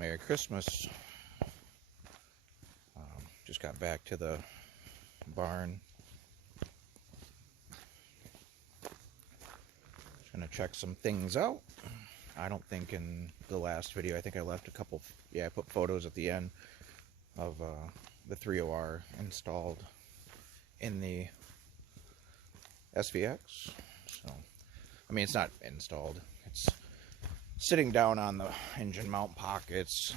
Merry Christmas. Just got back to the barn. Just gonna check some things out. I don't think in the last video, I think I left a couple, I put photos at the end of the ez30r installed in the SVX. So, I mean, it's not installed. It's sitting down on the engine mount pockets.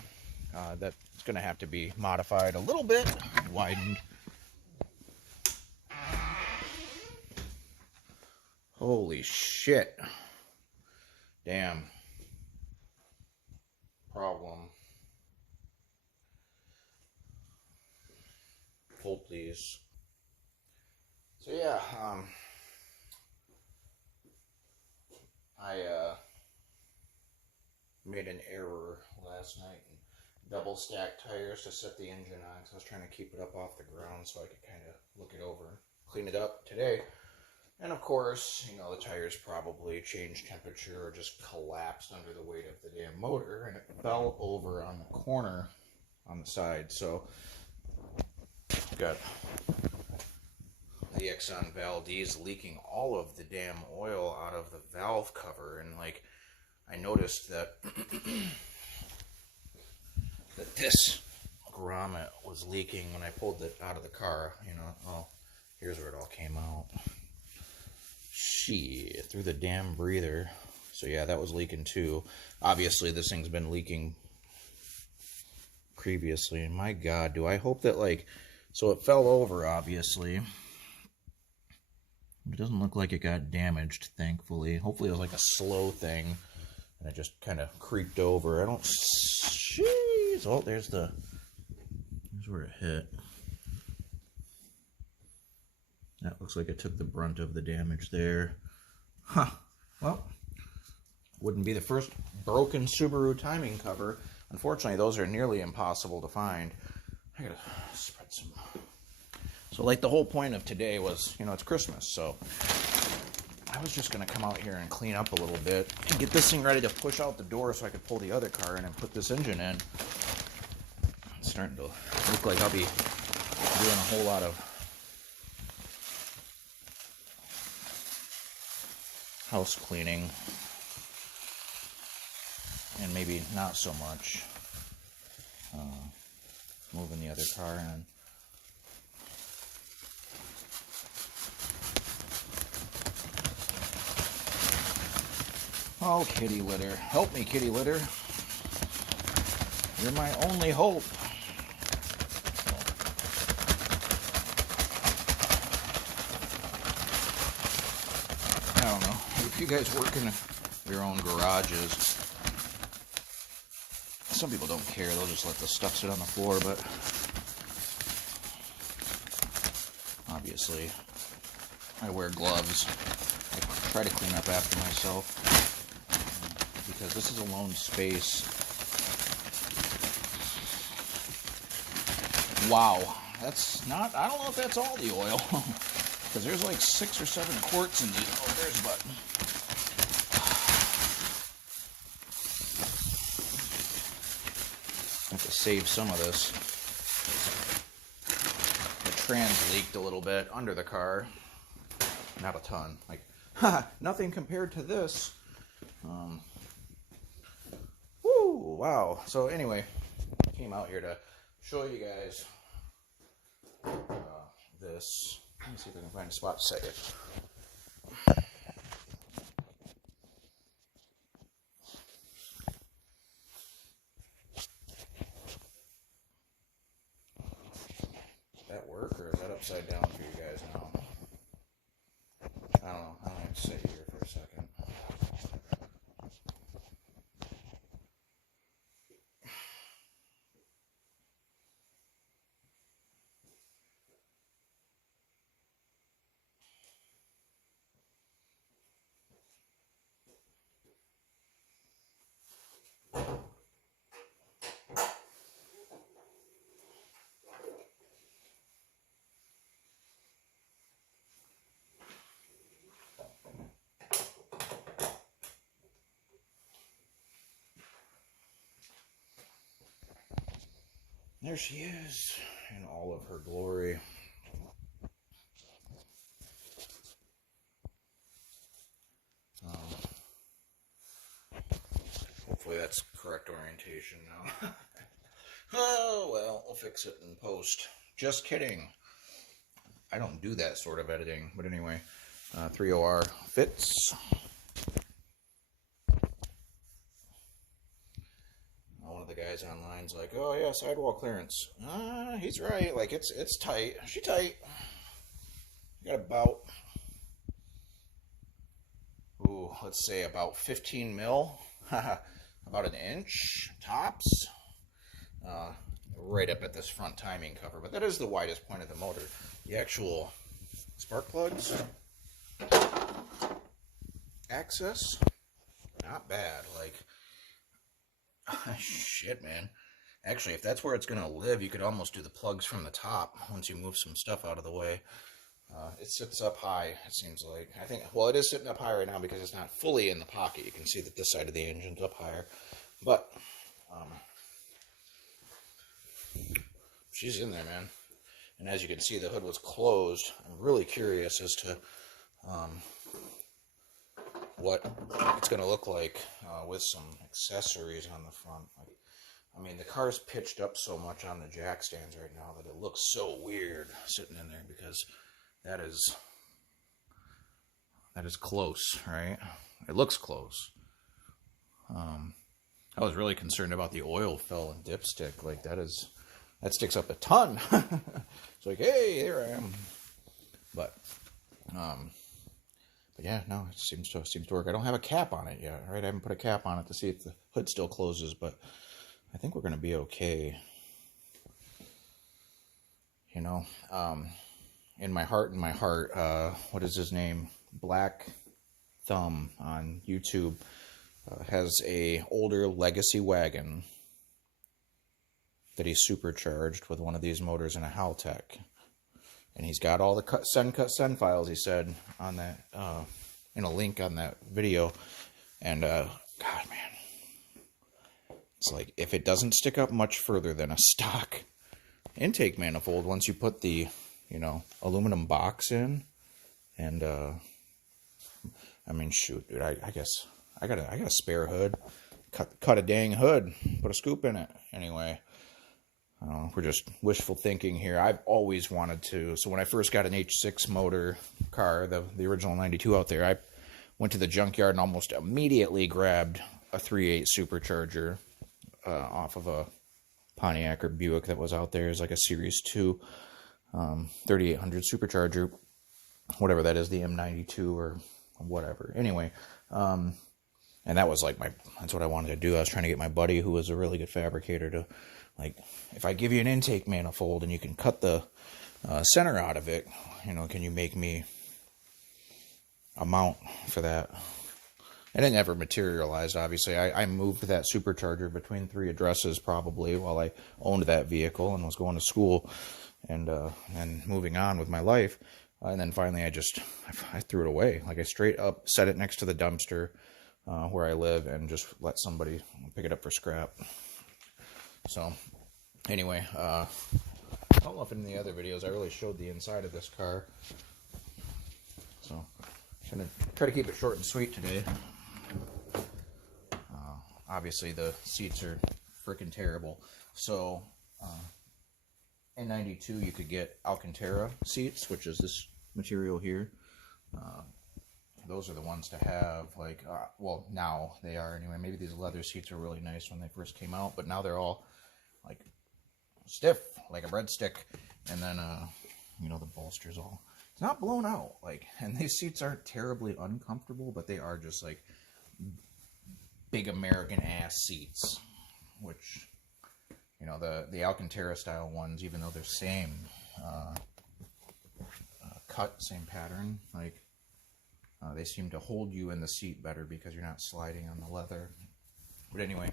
That's going to have to be modified a little bit, widened. Holy shit. Damn. Problem. Hold please. So yeah, I made an error last night and double stacked tires to set the engine on because I was trying to keep it up off the ground so I could kind of look it over, clean it up today. And of course, you know, the tires probably changed temperature or just collapsed under the weight of the damn motor, and it fell over on the corner on the side. So I've got the Exxon Valdez leaking all of the damn oil out of the valve cover, and like I noticed that that this grommet was leaking when I pulled it out of the car. You know, oh, here's where it all came out. Shit, through the damn breather. So yeah, that was leaking too. Obviously, this thing's been leaking previously. And my God, do I hope that, like, so it fell over, obviously. It doesn't look like it got damaged, thankfully. Hopefully it was like a slow thing, and it just kind of creaked over. I don't... Jeez! Oh, there's where it hit. That looks like it took the brunt of the damage there. Huh. Well, wouldn't be the first broken Subaru timing cover. Unfortunately, those are nearly impossible to find. I gotta spread some... So, like, the whole point of today was, you know, it's Christmas, so I was just going to come out here and clean up a little bit and get this thing ready to push out the door so I could pull the other car in and put this engine in. It's starting to look like I'll be doing a whole lot of house cleaning and maybe not so much moving the other car in. Oh, kitty litter. Help me, kitty litter. You're my only hope. I don't know. If you guys work in your own garages, some people don't care. They'll just let the stuff sit on the floor, but obviously I wear gloves. I try to clean up after myself because this is a lone space. Wow, that's not, I don't know if that's all the oil, because there's like 6 or 7 quarts in these. Oh, there's a button. I have to save some of this. The trans leaked a little bit under the car. Not a ton. Like, nothing compared to this. Woo, wow. So anyway, I came out here to show you guys this. Let me see if I can find a spot to set it. Does that work, or is that upside down for you guys now? I don't know. I'm going to sit here for a second. There she is in all of her glory. Hopefully that's correct orientation now. Oh, well, we'll fix it in post. Just kidding. I don't do that sort of editing. But anyway, 30R fits. One of the guys online's like, oh yeah, sidewall clearance. He's right. Like, it's tight. She tight. Got about, let's say about 15 mil. About an inch tops. Right up at this front timing cover. But that is the widest point of the motor. The actual spark plugs access, not bad. Like, shit, man. Actually, if that's where it's going to live, you could almost do the plugs from the top once you move some stuff out of the way. It sits up high, it seems like. I think, well, it is sitting up high right now because it's not fully in the pocket. You can see that this side of the engine's up higher. But, she's in there, man. And as you can see, the hood was closed. I'm really curious as to what it's going to look like with some accessories on the front. Like, I mean, the car's pitched up so much on the jack stands right now that it looks so weird sitting in there because that is close, right? It looks close. I was really concerned about the oil fill and dipstick. Like, that sticks up a ton. It's like, hey, there I am. But yeah, no, it seems to work. I don't have a cap on it yet, right? I haven't put a cap on it to see if the hood still closes, but I think we're going to be okay. You know, in my heart, what is his name? Black Thumb on YouTube has a older legacy wagon that he supercharged with one of these motors in a Haltech. And he's got all the cut send files, he said, on that, in a link on that video. And, God, man. It's like, if it doesn't stick up much further than a stock intake manifold, once you put the, aluminum box in, and, I mean, shoot, dude, I guess, I got a spare hood. Cut a dang hood. Put a scoop in it. Anyway. We're just wishful thinking here. I've always wanted to. So when I first got an H6 motor car, the original 92 out there, I went to the junkyard and almost immediately grabbed a 3.8 supercharger off of a Pontiac or Buick that was out there. It's like a Series 2 3800 supercharger, whatever that is, the M92 or whatever. Anyway, and that was like that's what I wanted to do. I was trying to get my buddy, who was a really good fabricator, to, like, if I give you an intake manifold and you can cut the center out of it, can you make me a mount for that? And it never materialized, obviously. I moved that supercharger between 3 addresses probably while I owned that vehicle and was going to school and moving on with my life. And then finally I threw it away. Like, I straight up set it next to the dumpster where I live and just let somebody pick it up for scrap. So, anyway, I don't know if in the other videos I really showed the inside of this car. So, I'm going to try to keep it short and sweet today. Obviously, the seats are freaking terrible. So, in 92, you could get Alcantara seats, which is this material here. Those are the ones to have, like, well, now they are anyway. Maybe these leather seats were really nice when they first came out, but now they're all, like, stiff, like a breadstick. And then, the bolster's all, it's not blown out, like, and these seats aren't terribly uncomfortable, but they are just, like, big American-ass seats, which, the Alcantara-style ones, even though they're same cut, same pattern, like, they seem to hold you in the seat better because you're not sliding on the leather. But anyway,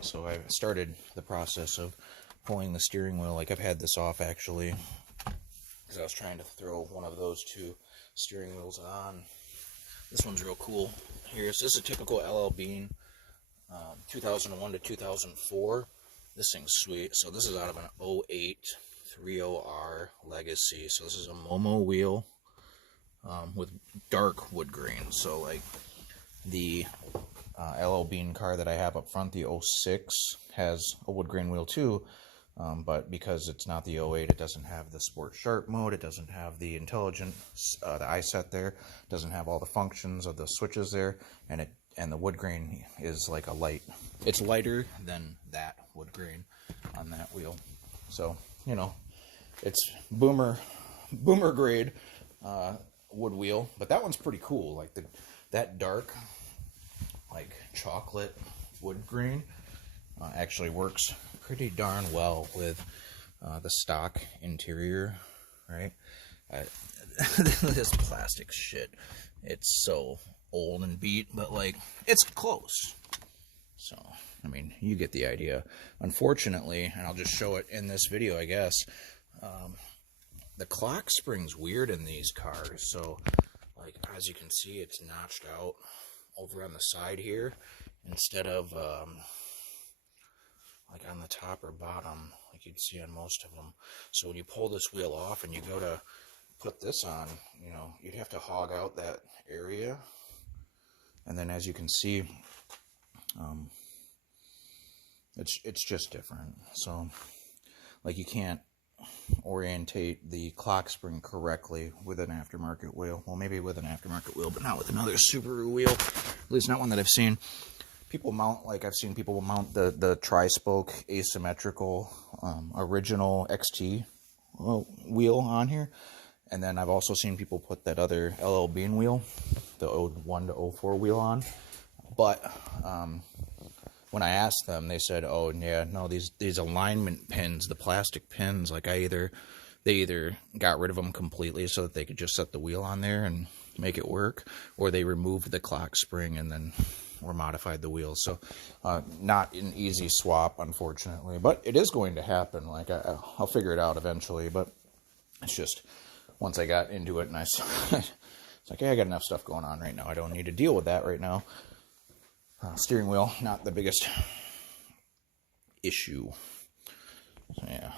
so I started the process of pulling the steering wheel. Like, I've had this off, actually, because I was trying to throw one of those 2 steering wheels on. This one's real cool. This is a typical LL Bean, 2001 to 2004. This thing's sweet. So this is out of an 08 30R Legacy. So this is a Momo wheel with dark wood grain. So like the LL Bean car that I have up front, the 06, has a wood grain wheel too. But because it's not the 08, it doesn't have the Sport Sharp mode. It doesn't have the intelligent, the iSet there. It doesn't have all the functions of the switches there. And the wood grain is like a light. It's lighter than that wood grain on that wheel. So, you know, it's boomer grade wood wheel. But that one's pretty cool. Like that dark, like chocolate wood grain actually works pretty darn well with the stock interior, right? This plastic shit, it's so old and beat, but like it's close. So I mean, you get the idea. Unfortunately, and I'll just show it in this video, I guess, the clock spring's weird in these cars. So like as you can see, it's notched out over on the side here instead of like on the top or bottom like you'd see on most of them. So when you pull this wheel off and you go to put this on, you know, you'd have to hog out that area. And then as you can see, it's just different. So like you can't orientate the clock spring correctly with an aftermarket wheel. Well, maybe with an aftermarket wheel, but not with another Subaru wheel. At least not one that I've seen. People mount, like I've seen people mount the tri-spoke asymmetrical original XT wheel on here. And then I've also seen people put that other LL Bean wheel, the 01 to 04 wheel on. But when I asked them, they said, oh yeah, no, these alignment pins, the plastic pins, like they either got rid of them completely so that they could just set the wheel on there and make it work, or they removed the clock spring and then or modified the wheels. So not an easy swap, unfortunately, but it is going to happen. Like I'll figure it out eventually, but it's just once I got into it and it's like, hey, I got enough stuff going on right now. I don't need to deal with that right now. Steering wheel, not the biggest issue. So yeah,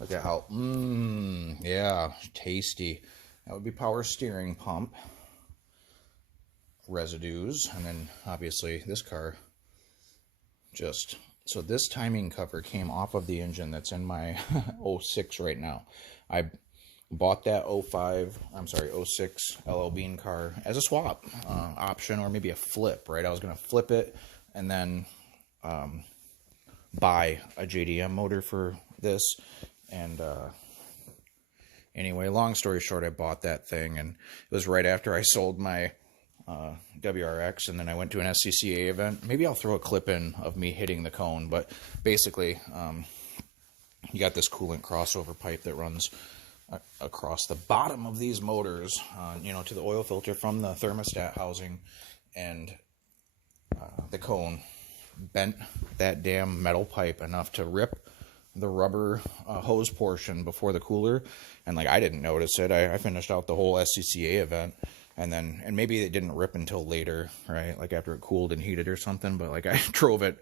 look at how, yeah, tasty. That would be power steering pump residues. And then obviously this car so this timing cover came off of the engine that's in my 06 right now. I bought that 06 LL Bean car as a swap option, or maybe a flip, right? I was going to flip it and then buy a JDM motor for this. And anyway, long story short, I bought that thing, and it was right after I sold my WRX, and then I went to an SCCA event. Maybe I'll throw a clip in of me hitting the cone, but basically you got this coolant crossover pipe that runs across the bottom of these motors, you know, to the oil filter from the thermostat housing, and the cone bent that damn metal pipe enough to rip the rubber hose portion before the cooler. And like I didn't notice it. I finished out the whole SCCA event, and maybe it didn't rip until later, right? Like after it cooled and heated or something. But like I drove it,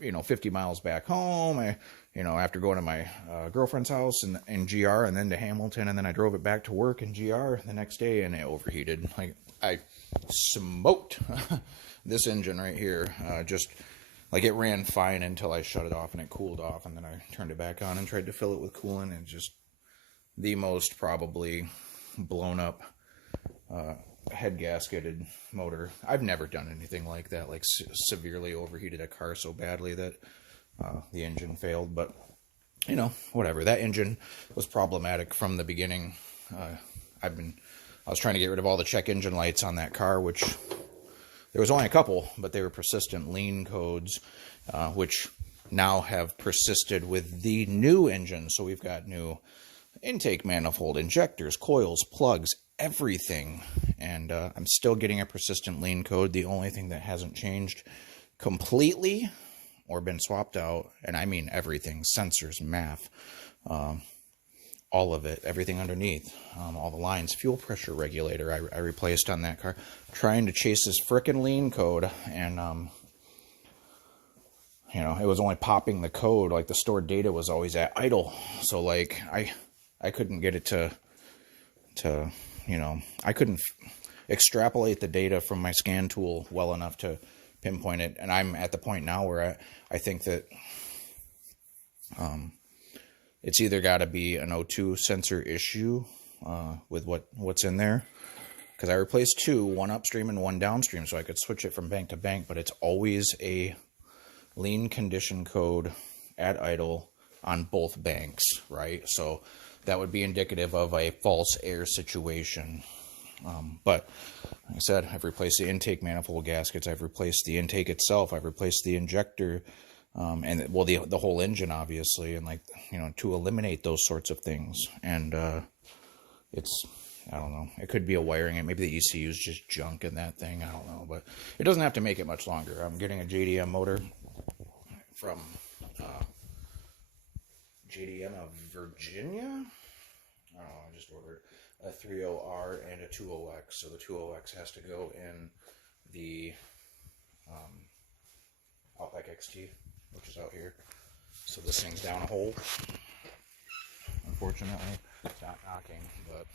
you know, 50 miles back home. You know, after going to my girlfriend's house in GR, and then to Hamilton, and then I drove it back to work in GR the next day, and it overheated. Like I smoked this engine right here. Just like it ran fine until I shut it off and it cooled off, and then I turned it back on and tried to fill it with coolant, and just the most probably blown up head gasketed motor. I've never done anything like that, like severely overheated a car so badly that the engine failed. But you know, whatever. That engine was problematic from the beginning. I was trying to get rid of all the check engine lights on that car, which there was only a couple, but they were persistent lean codes, which now have persisted with the new engine. So we've got new intake manifold, injectors, coils, plugs, everything. And I'm still getting a persistent lean code. The only thing that hasn't changed completely or been swapped out, and I mean everything, sensors, MAF, all of it, everything underneath, all the lines, fuel pressure regulator I replaced on that car, trying to chase this frickin' lean code. And you know, it was only popping the code, like the stored data was always at idle. So like I couldn't get it to you know, I couldn't extrapolate the data from my scan tool well enough to pinpoint it. And I'm at the point now where I think that it's either got to be an O2 sensor issue with what's in there, because I replaced two, one upstream and one downstream, so I could switch it from bank to bank, but it's always a lean condition code at idle on both banks, right? So that would be indicative of a false air situation. But like I said, I've replaced the intake manifold gaskets, I've replaced the intake itself, I've replaced the injector, and well, the whole engine, obviously, and like, you know, to eliminate those sorts of things. And it's, I don't know, it could be a wiring, and maybe the ECU is just junk in that thing, I don't know, but it doesn't have to make it much longer. I'm getting a JDM motor from JDM of Virginia. I don't know, I just ordered a 30R and a 20X, so the 20X has to go in the Outback XT, which is out here. So this thing's down a hole, unfortunately. It's not knocking, but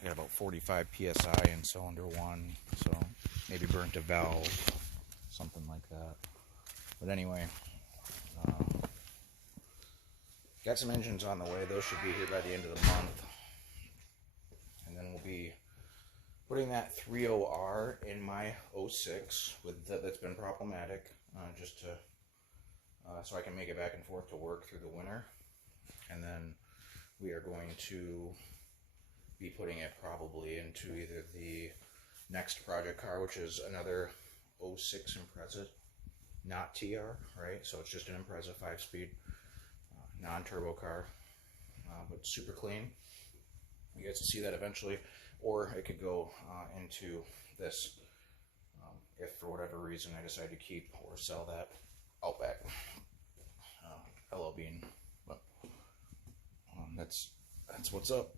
I got about 45 PSI in cylinder 1, so maybe burnt a valve, something like that. But anyway, got some engines on the way. Those should be here by the end of the month. And then we'll be putting that 30R in my 06 that's been problematic, just to so I can make it back and forth to work through the winter. And then we are going to be putting it probably into either the next project car, which is another 06 Impreza, not TR, right? So it's just an Impreza 5-speed, non-turbo car, but super clean. You guys will see that eventually. Or it could go into this if for whatever reason I decide to keep or sell that Outback LL Bean. But that's what's up.